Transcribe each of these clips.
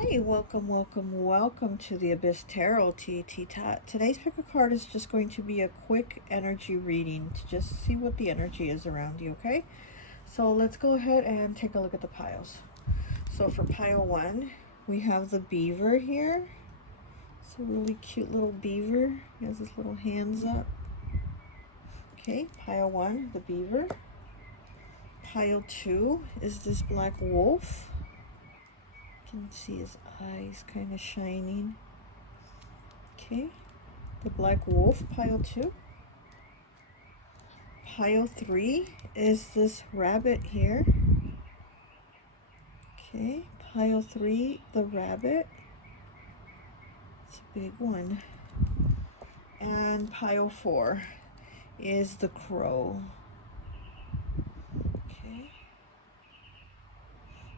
Hi, welcome to the Abyss Tarot T.A.T. Today's pick a card is just going to be a quick energy reading to just see what the energy is around you, okay? So let's go ahead and take a look at the piles. So for pile 1, we have the beaver here. It's a really cute little beaver. He has his little hands up. Okay, pile 1, the beaver. Pile 2 is this black wolf. You can see his eyes kind of shining. Okay, the black wolf, pile 2. Pile 3 is this rabbit here. Okay, pile 3, the rabbit. It's a big one. And pile 4 is the crow. Okay.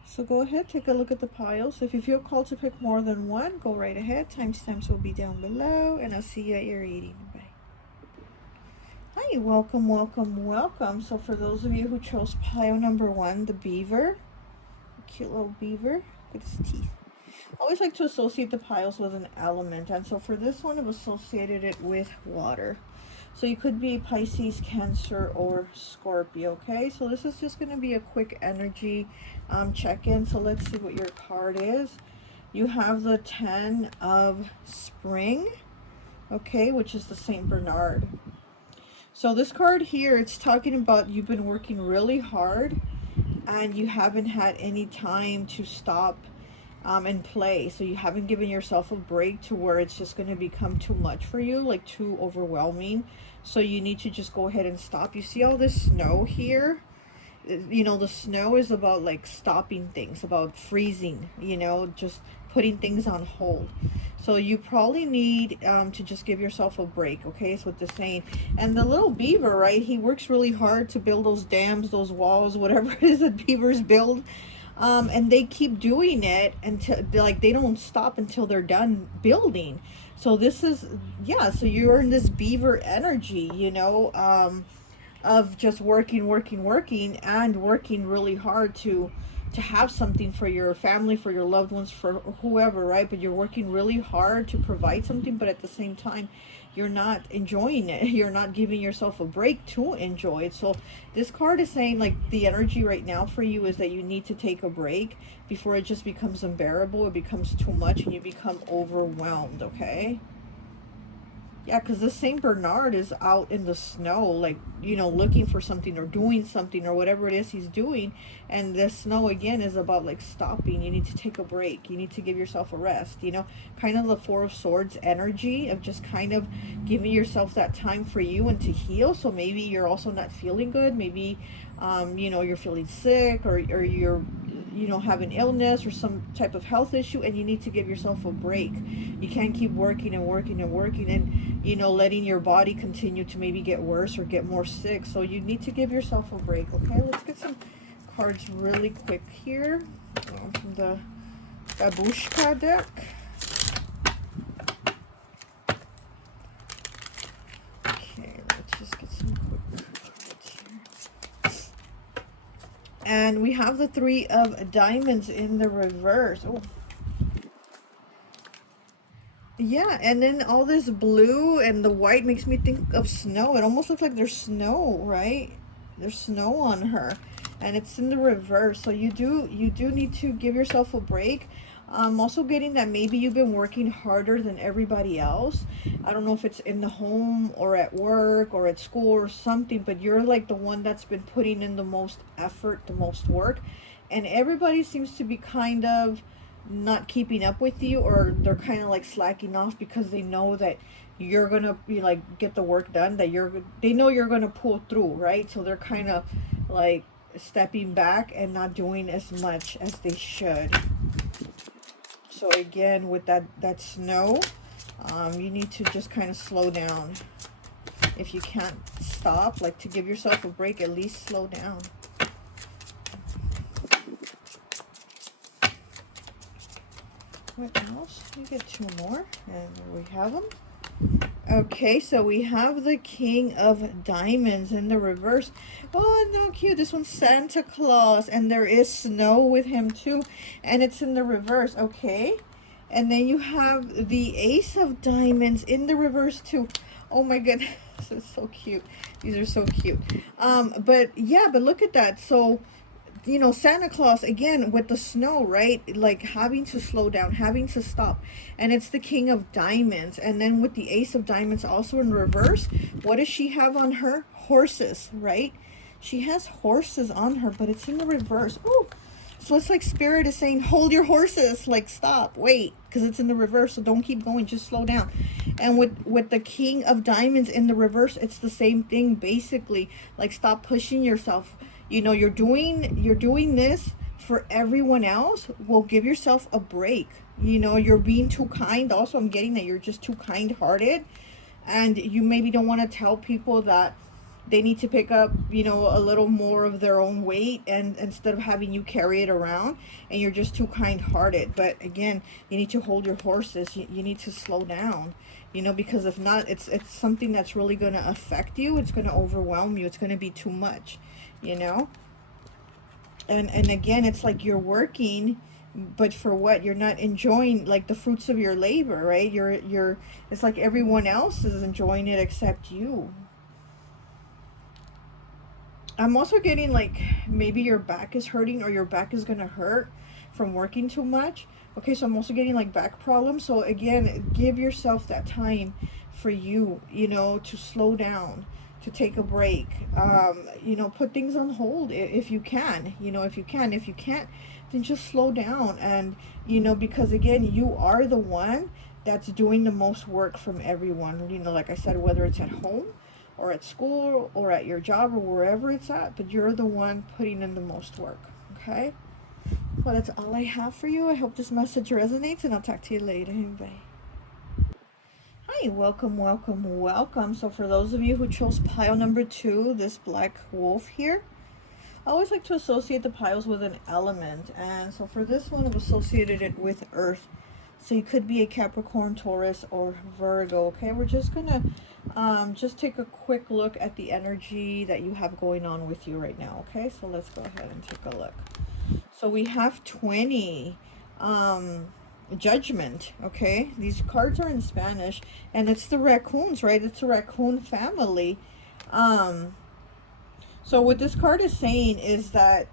So go ahead, take a look at the piles. If you feel called to pick more than one, go right ahead. Timestamps will be down below, and I'll see you at your reading. Bye. Hi, welcome. So for those of you who chose pile number 1, the beaver, a cute little beaver, look at his teeth. I always like to associate the piles with an element, and so for this one I've associated it with water. So you could be Pisces, Cancer, or Scorpio, okay? So this is just going to be a quick energy check-in. So let's see what your card is. You have the 10 of Spring, okay, which is the Saint Bernard. So this card here, it's talking about you've been working really hard and you haven't had any time to stop and play. So you haven't given yourself a break to where it's just going to become too much for you, like too overwhelming. So you need to just go ahead and stop. You see all this snow here? You know, the snow is about like stopping things, about freezing, you know, just putting things on hold. So you probably need to just give yourself a break, okay? Is what they're saying. And the little beaver, right, he works really hard to build those dams, those walls, whatever it is that beavers build. And they keep doing it until, like, they don't stop until they're done building. So this is, yeah, so you're in this beaver energy, you know, of just working and working really hard to have something for your family, for your loved ones, for whoever, right? But you're working really hard to provide something, but at the same time you're not enjoying it. You're not giving yourself a break to enjoy it. So this card is saying, like, the energy right now for you is that you need to take a break before it just becomes unbearable, it becomes too much, and you become overwhelmed, okay? Yeah, because the Saint Bernard is out in the snow, like, you know, looking for something or doing something or whatever it is he's doing. And the snow, again, is about, like, stopping. You need to take a break. You need to give yourself a rest, you know, kind of the Four of Swords energy of just kind of giving yourself that time for you and to heal. So maybe you're also not feeling good. Maybe, you know, you're feeling sick, or you're, you know, have an illness or some type of health issue, and you need to give yourself a break. You can't keep working and you know, letting your body continue to maybe get worse or get more sick. So you need to give yourself a break, okay? Let's get some cards really quick here from the Babushka deck. Okay, let's just get some quick cards here. And we have the 3 of Diamonds in the reverse. Oh, yeah, and then all this blue and the white makes me think of snow. It almost looks like there's snow, right? There's snow on her, and it's in the reverse. So you do need to give yourself a break. I'm also getting that maybe you've been working harder than everybody else. I don't know if it's in the home or at work or at school or something, but you're like the one that's been putting in the most effort, the most work, and everybody seems to be kind of not keeping up with you, or they're kind of like slacking off because they know that you're gonna be like get the work done, that they know you're gonna pull through, right? So they're kind of like stepping back and not doing as much as they should. So again, with that snow, you need to just kind of slow down. If you can't stop, like, to give yourself a break, at least slow down. What else? We get 2 more, and we have them. Okay, so we have the King of Diamonds in the reverse. Oh, no, cute. This one's Santa Claus, and there is snow with him too, and it's in the reverse. Okay, and then you have the Ace of Diamonds in the reverse too. Oh my goodness, this is so cute. These are so cute. But yeah, but look at that. So, you know, Santa Claus again with the snow, right? Like having to slow down, having to stop. And it's the King of Diamonds. And then with the Ace of Diamonds also in reverse, what does she have on her? Horses, right? She has horses on her, but it's in the reverse. Ooh. So it's like Spirit is saying, hold your horses, like stop, wait, because it's in the reverse, so don't keep going, just slow down. And with the King of Diamonds in the reverse, it's the same thing basically. Like stop pushing yourself. You know, you're doing this for everyone else. Well, give yourself a break. You know, you're being too kind. Also, I'm getting that you're just too kind-hearted, and you maybe don't want to tell people that they need to pick up, you know, a little more of their own weight, and instead of having you carry it around, and you're just too kind-hearted. But again, you need to hold your horses. You need to slow down, you know, because if not, it's something that's really going to affect you. It's going to overwhelm you. It's going to be too much, you know. And again, it's like you're working, but for what? You're not enjoying like the fruits of your labor, right? You're it's like everyone else is enjoying it except you. I'm also getting like maybe your back is hurting, or your back is gonna hurt from working too much. Okay, so I'm also getting like back problems. So again, give yourself that time for you, you know, to slow down, to take a break. You know, put things on hold if you can. You know, if you can. If you can't, then just slow down. And you know, because again, you are the one that's doing the most work from everyone. You know, like I said, whether it's at home or at school or at your job or wherever it's at, but you're the one putting in the most work. Okay, well, that's all I have for you. I hope this message resonates, and I'll talk to you later. Bye. Hi, welcome, welcome, welcome. So for those of you who chose pile number 2, this black wolf here, I always like to associate the piles with an element, and so for this one I've associated it with earth. So you could be a Capricorn, Taurus, or Virgo. Okay, we're just gonna just take a quick look at the energy that you have going on with you right now. Okay, so let's go ahead and take a look. So we have 20 judgment. Okay, these cards are in Spanish, and it's the raccoons, right? It's a raccoon family. um so what this card is saying is that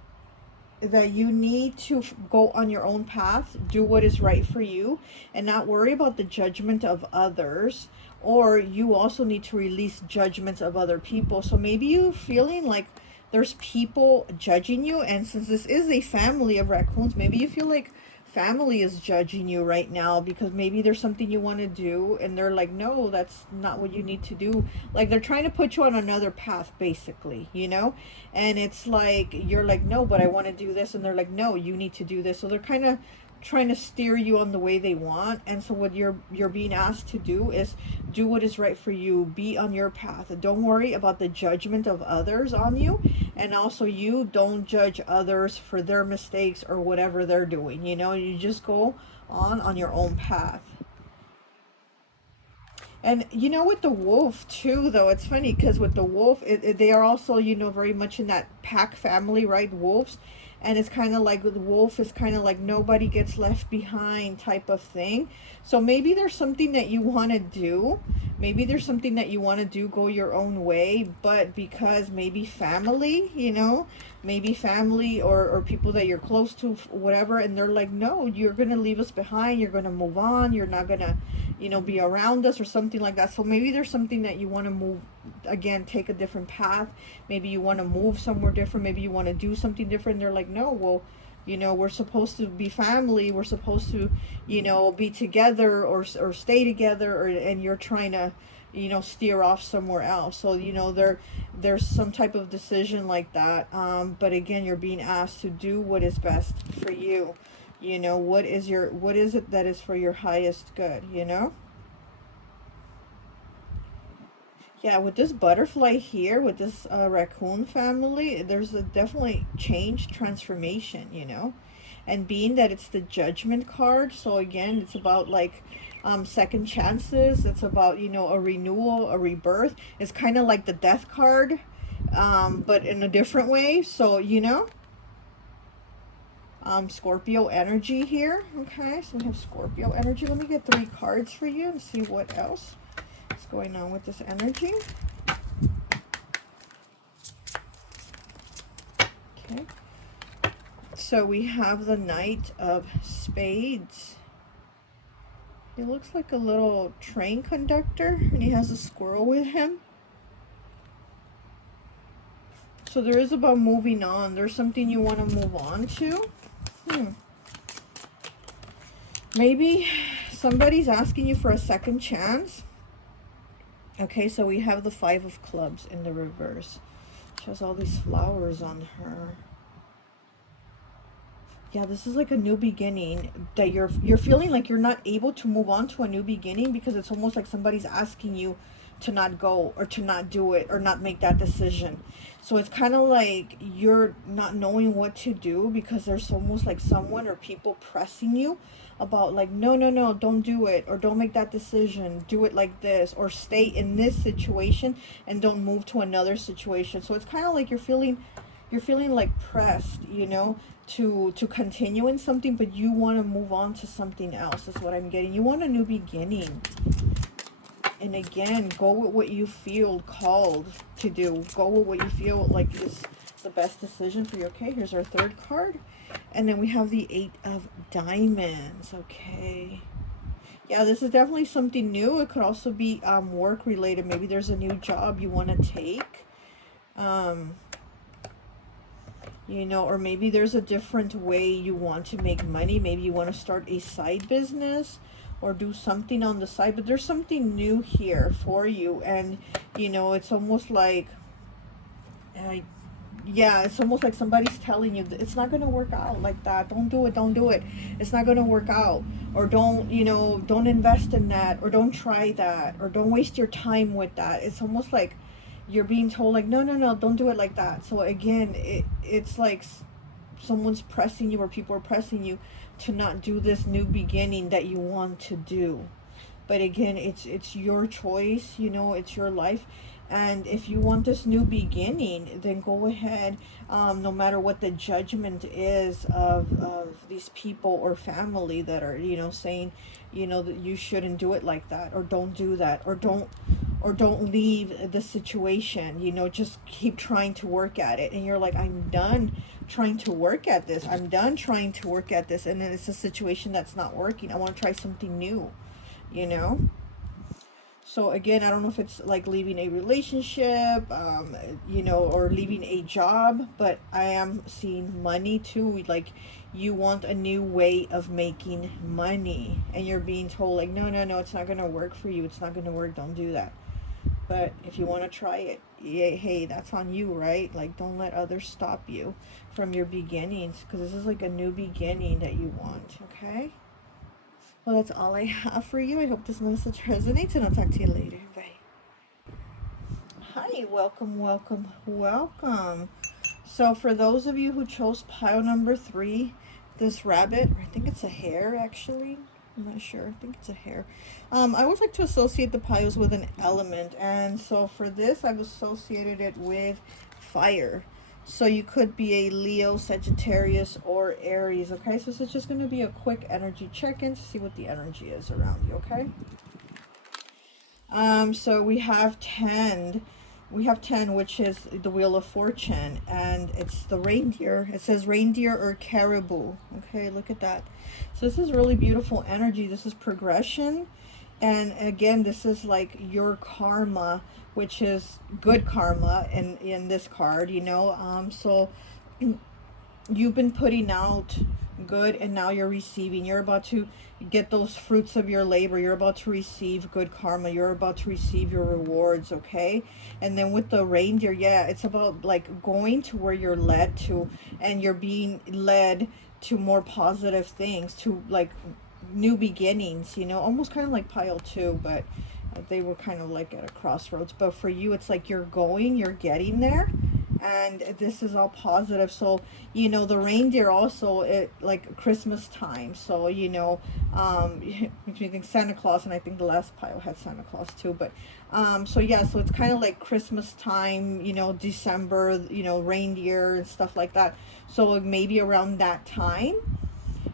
you need to go on your own path, do what is right for you, and not worry about the judgment of others. Or you also need to release judgments of other people. So maybe you feeling like there's people judging you, and since this is a family of raccoons, maybe you feel like family is judging you right now because maybe there's something you want to do and they're like, no, that's not what you need to do. Like they're trying to put you on another path basically, you know. And it's like you're like, no, but I want to do this, and they're like, no, you need to do this. So they're kind of trying to steer you on the way they want. And so what you're being asked to do is do what is right for you. Be on your path. Don't worry about the judgment of others on you, and also you don't judge others for their mistakes or whatever they're doing. You know, you just go on your own path. And you know, with the wolf too, though, it's funny because with the wolf, they are also, you know, very much in that pack family, right? Wolves. And it's kind of like the wolf is kind of like nobody gets left behind type of thing. So maybe there's something that you want to do. Maybe there's something that you want to do, go your own way, but because maybe family, you know, maybe family or people that you're close to, whatever, and they're like, no, you're going to leave us behind. You're going to move on. You're not going to, you know, be around us or something like that. So maybe there's something that you want to move, again, take a different path. Maybe you want to move somewhere different. Maybe you want to do something different. They're like, no, well, you know, we're supposed to be family. We're supposed to, you know, be together or stay together, or and you're trying to, you know, steer off somewhere else. So, you know, there's some type of decision like that. But again, you're being asked to do what is best for you. You know, what is it that is for your highest good, you know? Yeah, with this butterfly here, with this raccoon family, there's a definitely change, transformation, you know? And being that it's the judgment card, so again, it's about like second chances. It's about, you know, a renewal, a rebirth. It's kind of like the death card, but in a different way. So, you know, Scorpio energy here. Okay, so we have Scorpio energy. Let me get 3 cards for you and see what else is going on with this energy. Okay, so we have the Knight of Spades. He looks like a little train conductor, and he has a squirrel with him. So there is about moving on. There's something you want to move on to. Maybe somebody's asking you for a second chance. Okay, so we have the 5 of Clubs in the reverse. She has all these flowers on her. Yeah, this is like a new beginning that you're feeling like you're not able to move on to a new beginning because it's almost like somebody's asking you to not go or to not do it or not make that decision. So it's kind of like you're not knowing what to do because there's almost like someone or people pressing you about like, no, no, no, don't do it, or don't make that decision, do it like this, or stay in this situation and don't move to another situation. So it's kind of like you're feeling like pressed, you know, to continue in something, but you want to move on to something else is what I'm getting. You want a new beginning. And again, go with what you feel called to do. Go with what you feel like is the best decision for you. Okay, here's our 3rd card. And then we have the 8 of Diamonds. Okay. Yeah, this is definitely something new. It could also be work related. Maybe there's a new job you want to take. You know, or maybe there's a different way you want to make money. Maybe you want to start a side business or do something on the side, but there's something new here for you. And, you know, it's almost like, yeah, it's almost like somebody's telling you that it's not going to work out like that. Don't do it. Don't do it. It's not going to work out. Or don't, you know, don't invest in that, or don't try that, or don't waste your time with that. It's almost like you're being told like, no, no, no, don't do it like that. So again, it's like someone's pressing you, or people are pressing you to not do this new beginning that you want to do. But again, it's your choice, you know, it's your life. And if you want this new beginning, then go ahead, no matter what the judgment is of these people or family that are, you know, saying, you know, that you shouldn't do it like that, or don't do that, or don't leave the situation, you know, just keep trying to work at it. And you're like, I'm done trying to work at this. I'm done trying to work at this. And then it's a situation that's not working. I want to try something new, you know? So again, I don't know if it's like leaving a relationship, you know, or leaving a job, but I am seeing money too. Like you want a new way of making money, and you're being told like, no, no, no, it's not going to work for you. It's not going to work. Don't do that. But if you want to try it, yeah, hey, that's on you, right? Like, don't let others stop you from your beginnings, because this is like a new beginning that you want, okay? Well, that's all I have for you. I hope this message resonates, and I'll talk to you later. Bye. Hi, welcome, welcome, welcome. So for those of you who chose pile number 3, this rabbit, I think it's a hare actually. I'm not sure. I think it's a hare. I always like to associate the piles with an element. And so for this, I've associated it with fire. So you could be a Leo, Sagittarius, or Aries. Okay, so this is just going to be a quick energy check-in to see what the energy is around you. Okay. So we have 10. We have 10, which is the Wheel of Fortune, and it's the reindeer. It says reindeer or caribou. Okay, look at that. So this is really beautiful energy. This is progression. And again, this is like your karma, which is good karma in this card, you know. So you've been putting out good, and now you're receiving. You're about to get those fruits of your labor. You're about to receive good karma. You're about to receive your rewards, okay? And then with the reindeer, yeah, it's about like going to where you're led to, and you're being led to more positive things, to like new beginnings, you know, almost kind of like pile 2, but they were kind of like at a crossroads. But for you, it's like you're getting there, and this is all positive. So you know, the reindeer also, it like Christmas time, so you know, if you think Santa Claus, and I think the last pile had Santa Claus too, but so yeah, so it's kind of like Christmas time, you know, December, you know, reindeer and stuff like that. So maybe around that time.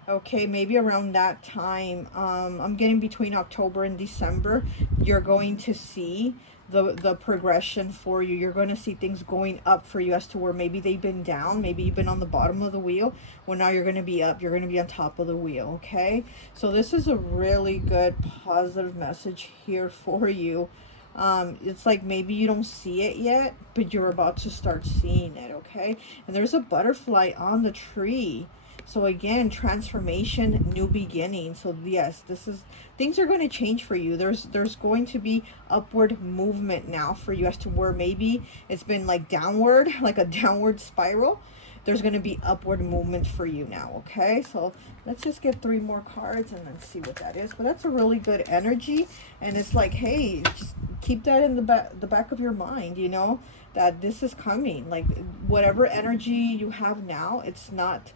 Okay, maybe around that time, I'm getting between October and December, you're going to see the progression for you. You're going to see things going up for you, as to where maybe they've been down, maybe you've been on the bottom of the wheel. Well, now you're going to be up, you're going to be on top of the wheel. Okay, so this is a really good positive message here for you. It's like maybe you don't see it yet, but you're about to start seeing it. Okay, and there's a butterfly on the tree. So again, transformation, new beginning. So yes, this is, things are going to change for you. There's going to be upward movement now for you, as to where maybe it's been like downward, like a downward spiral. There's going to be upward movement for you now. Okay, so let's just get 3 more cards and then see what that is. But that's a really good energy, and it's like, hey, just keep that in the back of your mind, you know, that this is coming. Like whatever energy you have now, it's not,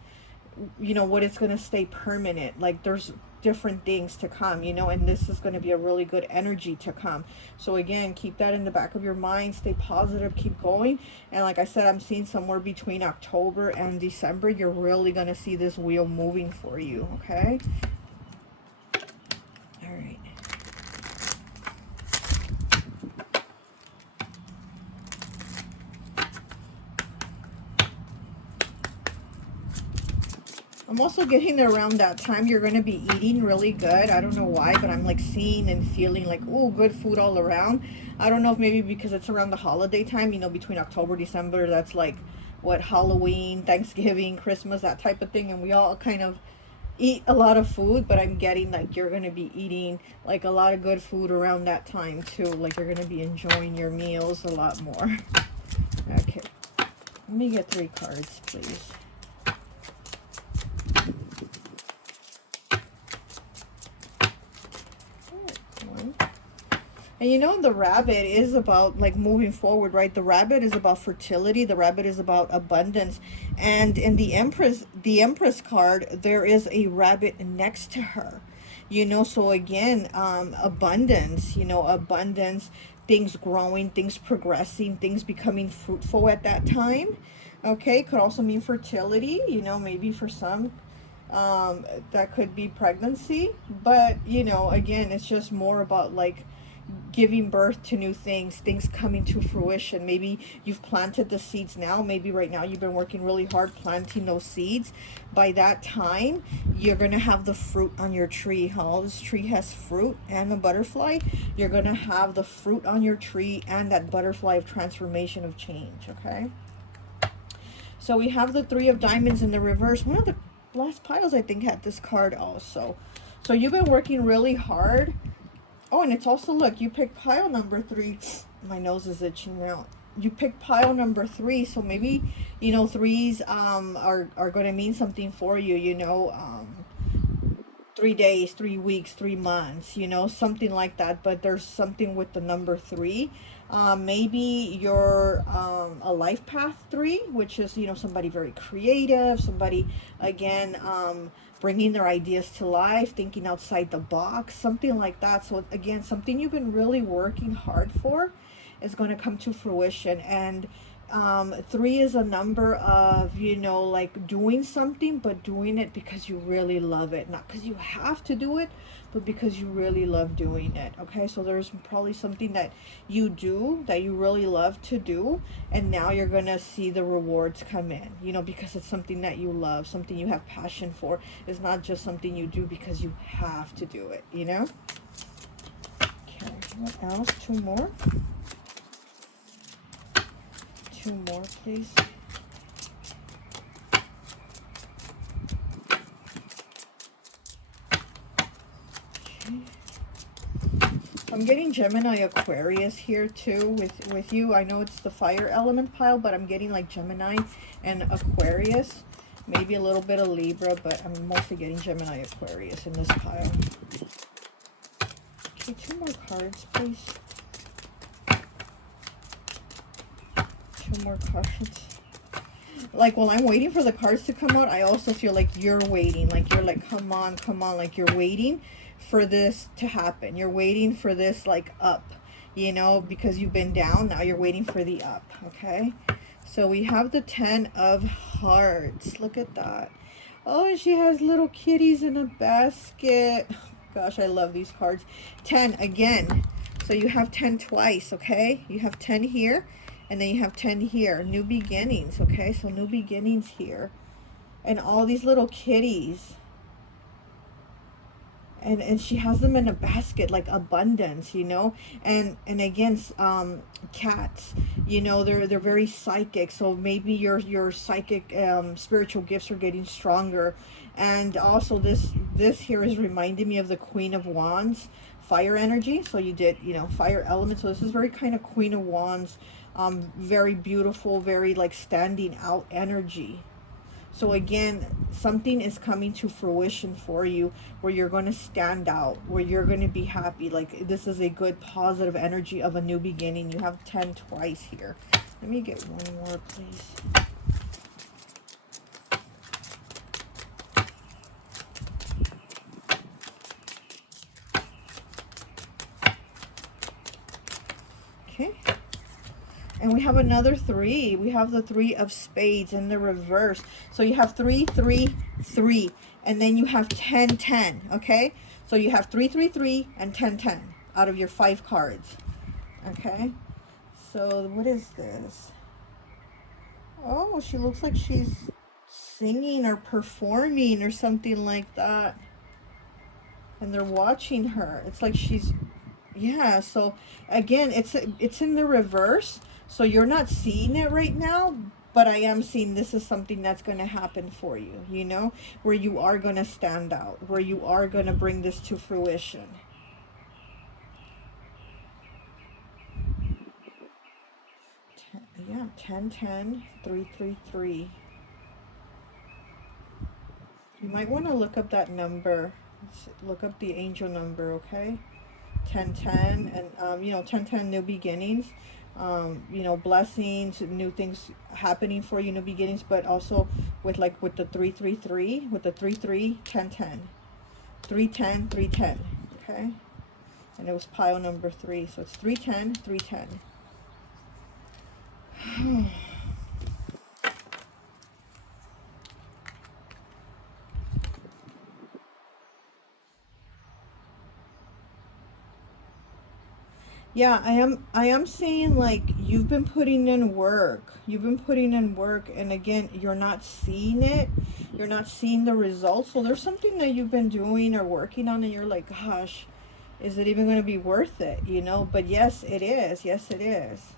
you know, what it's going to stay permanent. Like there's different things to come, you know, and this is going to be a really good energy to come. So again, keep that in the back of your mind, stay positive, keep going. And like I said, I'm seeing somewhere between October and December, you're really going to see this wheel moving for you. Okay, all right. I'm also getting around that time you're going to be eating really good. I don't know why, but I'm like seeing and feeling like, oh, good food all around. I don't know if maybe because it's around the holiday time, you know, between October, December, that's like what, Halloween, Thanksgiving, Christmas, that type of thing. And we all kind of eat a lot of food, but I'm getting like you're going to be eating like a lot of good food around that time too. Like you're going to be enjoying your meals a lot more. Okay, let me get 3 cards, please. And you know, the rabbit is about like moving forward, right? The rabbit is about fertility. The rabbit is about abundance. And in the Empress card, there is a rabbit next to her. You know, so again, abundance, you know, abundance, things growing, things progressing, things becoming fruitful at that time. Okay, could also mean fertility, you know, maybe for some that could be pregnancy. But you know, again, it's just more about like giving birth to new things, things coming to fruition. Maybe you've planted the seeds now. Maybe right now you've been working really hard planting those seeds. By that time, you're going to have the fruit on your tree. Huh? This tree has fruit and a butterfly. You're going to have the fruit on your tree and that butterfly of transformation, of change. Okay, so we have the 3 of diamonds in the reverse. One of the last piles, I think, had this card also. So you've been working really hard. Oh, and it's also, look, you picked pile number 3. My nose is itching now. You picked pile number 3, so maybe, you know, 3s are going to mean something for you, you know, 3 days, 3 weeks, 3 months, you know, something like that. But there's something with the number 3. Maybe you're a life path 3, which is, you know, somebody very creative, somebody, again, bringing their ideas to life, thinking outside the box, something like that. So again, something you've been really working hard for is going to come to fruition. And 3 is a number of, you know, like doing something, but doing it because you really love it, not because you have to do it, but because you really love doing it. Okay, so there's probably something that you do that you really love to do, and now you're gonna see the rewards come in, you know, because it's something that you love, something you have passion for. It's not just something you do because you have to do it, you know. Okay, what else? 2 more. 2 more, please. Okay. I'm getting Gemini, Aquarius here too with you. I know it's the fire element pile, but I'm getting like Gemini and Aquarius. Maybe a little bit of Libra, but I'm mostly getting Gemini, Aquarius in this pile. Okay, 2 more cards, please. 2 2 more cards. Like, while I'm waiting for the cards to come out, I also feel like you're waiting. Like, you're like, come on, come on. Like, you're waiting for this to happen. You're waiting for this, like, up, you know, because you've been down. Now you're waiting for the up, okay? So we have the 10 of Hearts. Look at that. Oh, and she has little kitties in a basket. Gosh, I love these cards. 10 again. So you have 10 twice, okay? You have 10 here, and then you have 10 here. New beginnings, okay? So new beginnings here. And all these little kitties. And she has them in a basket, like abundance, you know. And again, cats, you know, they're very psychic. So maybe your psychic spiritual gifts are getting stronger. And also this here is reminding me of the Queen of Wands, fire energy. So you did, you know, fire element. So this is very kind of Queen of Wands, very beautiful, very like standing out energy. So again, something is coming to fruition for you where you're going to stand out, where you're going to be happy. Like, this is a good positive energy of a new beginning. You have 10 twice here. Let me get one more, please. Okay. And we have another 3. We have the 3 of Spades in the reverse. So you have 3, 3, 3. And then you have 10, 10. Okay? So you have 3, 3, 3 and 10, 10 out of your 5 cards. Okay? So what is this? Oh, she looks like she's singing or performing or something like that. And they're watching her. It's like she's... Yeah, so again, it's in the reverse. So you're not seeing it right now, but I am seeing this is something that's going to happen for you, you know, where you are going to stand out, where you are going to bring this to fruition. Yeah, 10, 10, 3, 3, 3. You might want to look up that number. Look up the angel number, okay? 10, 10, and you know, 10, 10, new beginnings. You know, blessings, new things happening for you, new beginnings, but also with like with the 3, 3, 3, with the 3, 3, 10, 10, 3, 10, 3, 10, okay? And it was pile number 3, so it's 3, 10, 3, 10. Yeah, I am saying, like, you've been putting in work. You've been putting in work, and again, you're not seeing it. You're not seeing the results. So there's something that you've been doing or working on, and you're like, gosh, is it even going to be worth it? You know, but yes, it is. Yes, it is.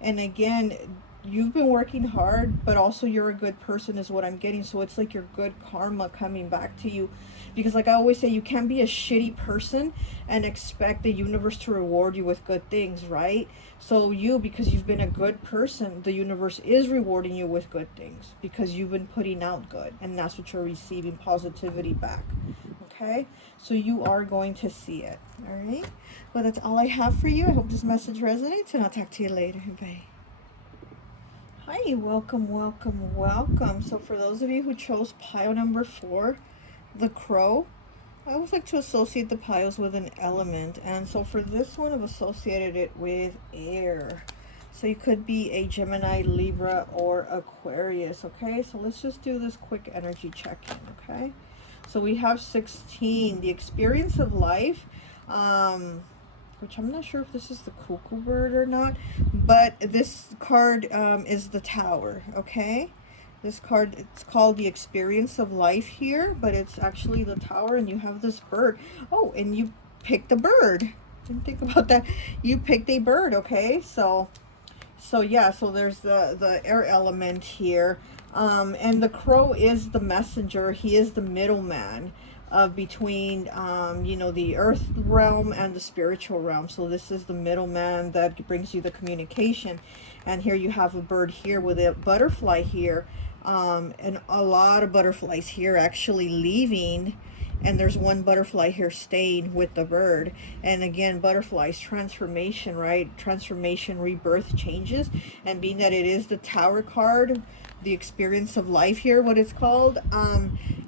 And again, you've been working hard, but also you're a good person is what I'm getting. So it's like your good karma coming back to you. Because like I always say, you can't be a shitty person and expect the universe to reward you with good things, right? So you, because you've been a good person, the universe is rewarding you with good things because you've been putting out good, and that's what you're receiving, positivity back. Okay, so you are going to see it. All right, well, that's all I have for you. I hope this message resonates, and I'll talk to you later. Bye. Hi, welcome, welcome, welcome. So for those of you who chose pile number 4, the crow, I always like to associate the piles with an element, and so for this one I've associated it with air. So you could be a Gemini, Libra, or Aquarius. Okay, so let's just do this quick energy check-in. Okay, so we have 16, the experience of life, which I'm not sure if this is the cuckoo bird or not, but this card is the Tower. Okay, this card, it's called the experience of life here, but it's actually the Tower, and you have this bird. Oh, and you picked a bird. Didn't think about that. You picked a bird. Okay, so yeah, so there's the air element here, and the crow is the messenger. He is the middleman between you know, the earth realm and the spiritual realm. So this is the middleman that brings you the communication. And here you have a bird here with a butterfly here, and a lot of butterflies here actually leaving and there's one butterfly here staying with the bird. And again, butterflies, transformation, right? Transformation, rebirth, changes. And being that it is the Tower card, the experience of life here, what it's called,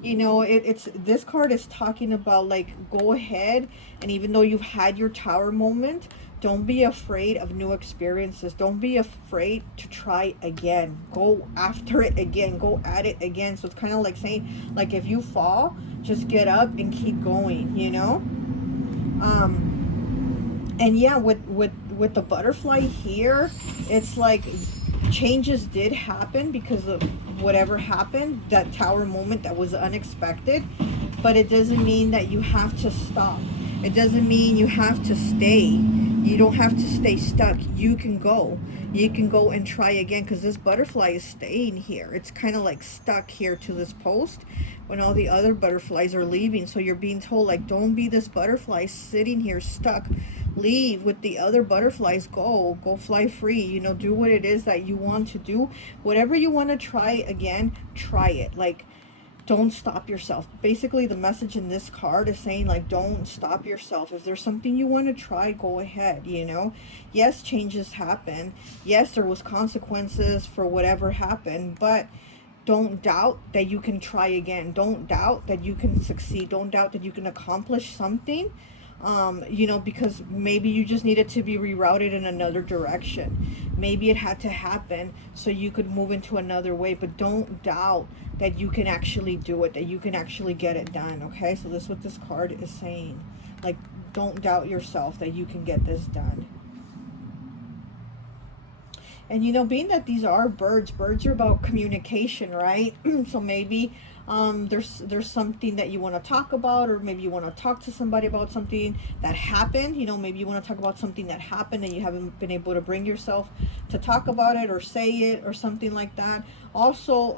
you know, it's this card is talking about like, go ahead, and even though you've had your Tower moment, don't be afraid of new experiences. Don't be afraid to try again. Go after it again. Go at it again. So it's kind of like saying, like, if you fall, just get up and keep going, you know? And yeah, with the butterfly here, it's like changes did happen because of whatever happened, that Tower moment that was unexpected, but it doesn't mean that you have to stop. It doesn't mean you have to stay. You don't have to stay stuck. You can go. You can go and try again, because this butterfly is staying here. It's kind of like stuck here to this post when all the other butterflies are leaving. So you're being told, like, don't be this butterfly sitting here stuck. Leave with the other butterflies. Go fly free, you know, do what it is that you want to do. Whatever you want to try again, try it. Like, don't stop yourself. Basically, the message in this card is saying, like, don't stop yourself. If there's something you want to try, go ahead, you know. Yes, changes happen. Yes, there was consequences for whatever happened, but don't doubt that you can try again. Don't doubt that you can succeed. Don't doubt that you can accomplish something. You know, because maybe you just needed to be rerouted in another direction. Maybe it had to happen so you could move into another way, but don't doubt that you can actually do it, that you can actually get it done, okay? So this is what this card is saying. Like, don't doubt yourself that you can get this done. And you know, being that these are birds are about communication, right? So maybe there's something that you want to talk about, or maybe you want to talk to somebody about something that happened. You know, maybe you want to talk about something that happened and you haven't been able to bring yourself to talk about it or say it or something like that. Also,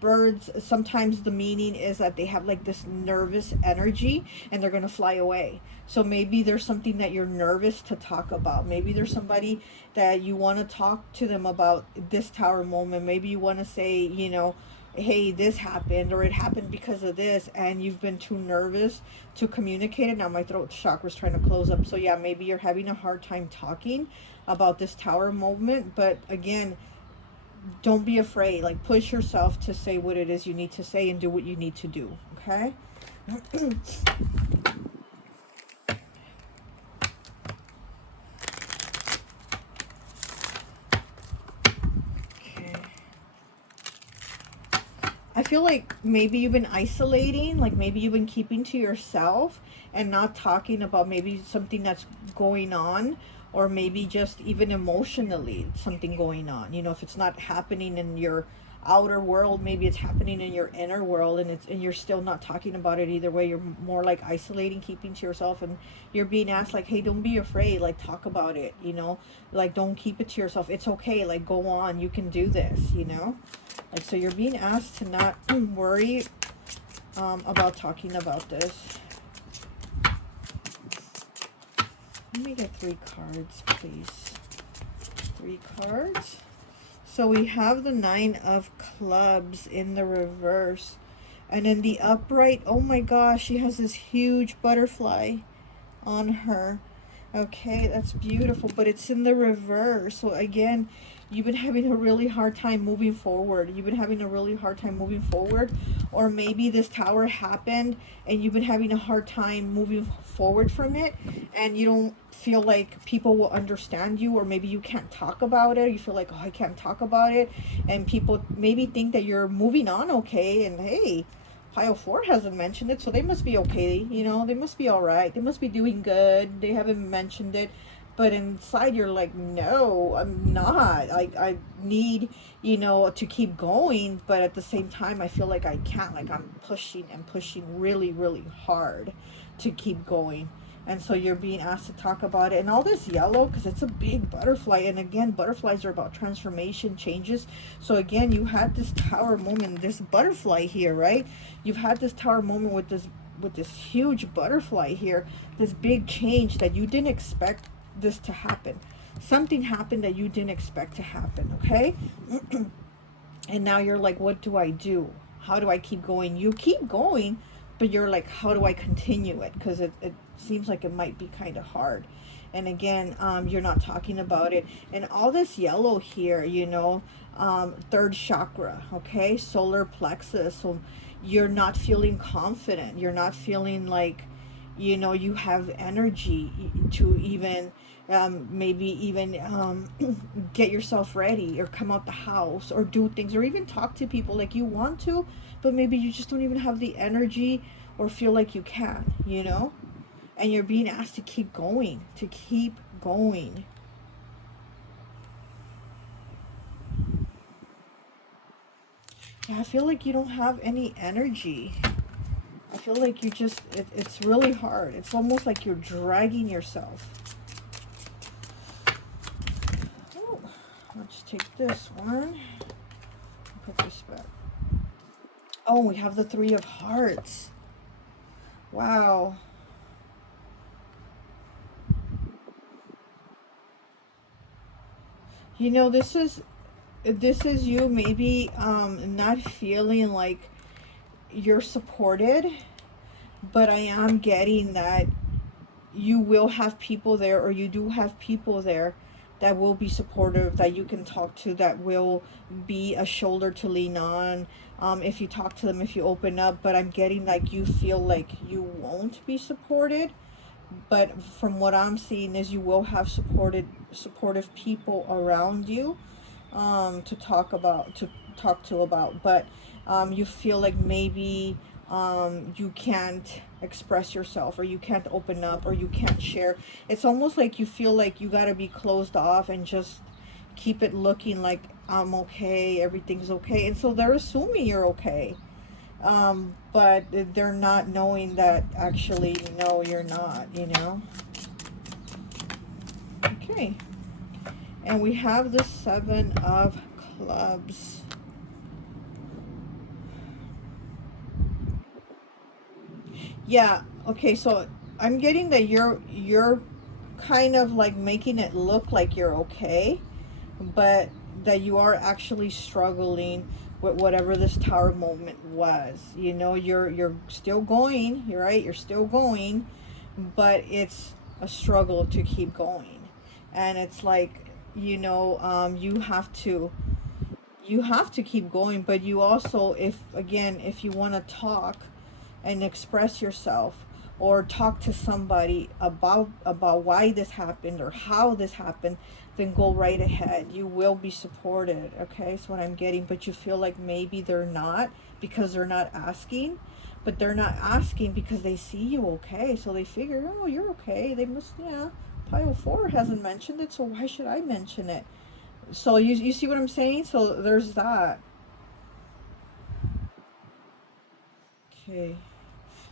birds, sometimes the meaning is that they have like this nervous energy and they're going to fly away. So maybe there's something that you're nervous to talk about. Maybe there's somebody that you want to talk to them about this Tower moment. Maybe you want to say, you know, hey, this happened, or it happened because of this, and you've been too nervous to communicate it. Now my throat chakra is trying to close up. So yeah, maybe you're having a hard time talking about this Tower moment. But again, don't be afraid. Like, push yourself to say what it is you need to say and do what you need to do, okay? I feel like maybe you've been isolating, like maybe you've been keeping to yourself and not talking about maybe something that's going on, or maybe just even emotionally something going on. You know, if it's not happening in your outer world, maybe it's happening in your inner world, and you're still not talking about it. Either way, you're more like isolating, keeping to yourself, and you're being asked, like, hey, don't be afraid, like, talk about it, you know, like, don't keep it to yourself. It's okay, like, go on, you can do this, you know. Like, so you're being asked to not worry about talking about this. Let me get 3 cards, please. 3 cards. So we have the 9 of Clubs in the reverse. And in the upright, oh my gosh, she has this huge butterfly on her. Okay, that's beautiful, but it's in the reverse. So again, you've been having a really hard time moving forward. You've been having a really hard time moving forward. Or maybe this Tower happened and you've been having a hard time moving forward from it, and you don't feel like people will understand you, or maybe you can't talk about it. You feel like, oh, I can't talk about it, and people maybe think that you're moving on okay, and hey, pile 4 hasn't mentioned it, so they must be okay, you know, they must be all right, they must be doing good, they haven't mentioned it. But inside you're like, no, I'm not. I need, you know, to keep going, but at the same time I feel like I can't. Like, I'm pushing and pushing really, really hard to keep going. And so you're being asked to talk about it. And all this yellow, because it's a big butterfly, and again, butterflies are about transformation, changes. So again, you had this Tower moment, this butterfly here, right? You've had this Tower moment with this huge butterfly here, this big change that you didn't expect this to happen. Something happened that you didn't expect to happen, okay? And now you're like, what do I do? How do I keep going? You keep going, but you're like, how do I continue it? Because it seems like it might be kind of hard. And again, you're not talking about it. And all this yellow here, you know, third chakra, okay, solar plexus. So you're not feeling confident. You're not feeling like, you know, you have energy to even maybe even get yourself ready or come out the house or do things or even talk to people like you want to, but maybe you just don't even have the energy or feel like you can, you know? And you're being asked to keep going, to keep going. Yeah, I feel like you don't have any energy. I feel like you just, it's really hard. It's almost like you're dragging yourself. Oh, let's take this one. Put this back. Oh, we have the Three of Hearts. Wow. You know, this is you maybe not feeling like you're supported, but I am getting that you will have people there, or you do have people there that will be supportive, that you can talk to, that will be a shoulder to lean on, if you talk to them, if you open up. But I'm getting like you feel like you won't be supported, but from what I'm seeing is you will have supportive people around you, to talk to about. But you feel like maybe you can't express yourself, or you can't open up, or you can't share. It's almost like you feel like you got to be closed off and just keep it looking like I'm okay, everything's okay, and so they're assuming you're okay, but they're not knowing that actually no, you're not, you know. Okay, and we have the Seven of Clubs. Yeah, okay, so I'm getting that you're kind of like making it look like you're okay, but that you are actually struggling with whatever this Tower moment was. You know, you're still going, you're right, you're still going, but it's a struggle to keep going. And it's like, you know, you have to keep going, but you also, if again, if you want to talk and express yourself, or talk to somebody about why this happened or how this happened, then go right ahead. You will be supported. Okay, that's what I'm getting. But you feel like maybe they're not, because they're not asking. But they're not asking because they see you okay, so they figure, oh, you're okay, they must, yeah, pile 4 hasn't mentioned it, so why should I mention it? So you see what I'm saying? So there's that. Okay.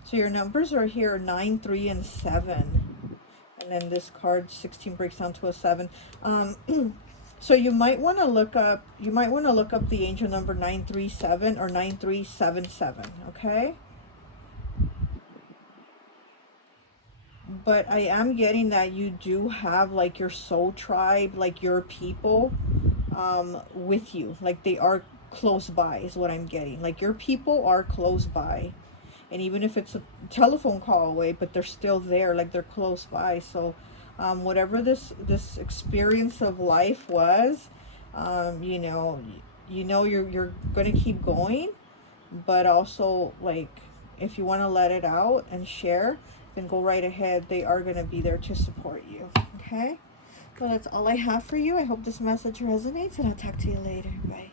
So your numbers are here 9, 3, and 7. And then this card 16 breaks down to a 7. So you might want to look up the angel number 937 or 9377, okay? But I am getting that you do have like your soul tribe, like your people with you. Like they are close by is what I'm getting. Like your people are close by. And even if it's a telephone call away, but they're still there, like they're close by. So whatever this experience of life was, you know, you're going to keep going, but also like if you want to let it out and share, then go right ahead. They are going to be there to support you. Okay, well, that's all I have for you. I hope this message resonates, and I'll talk to you later. Bye.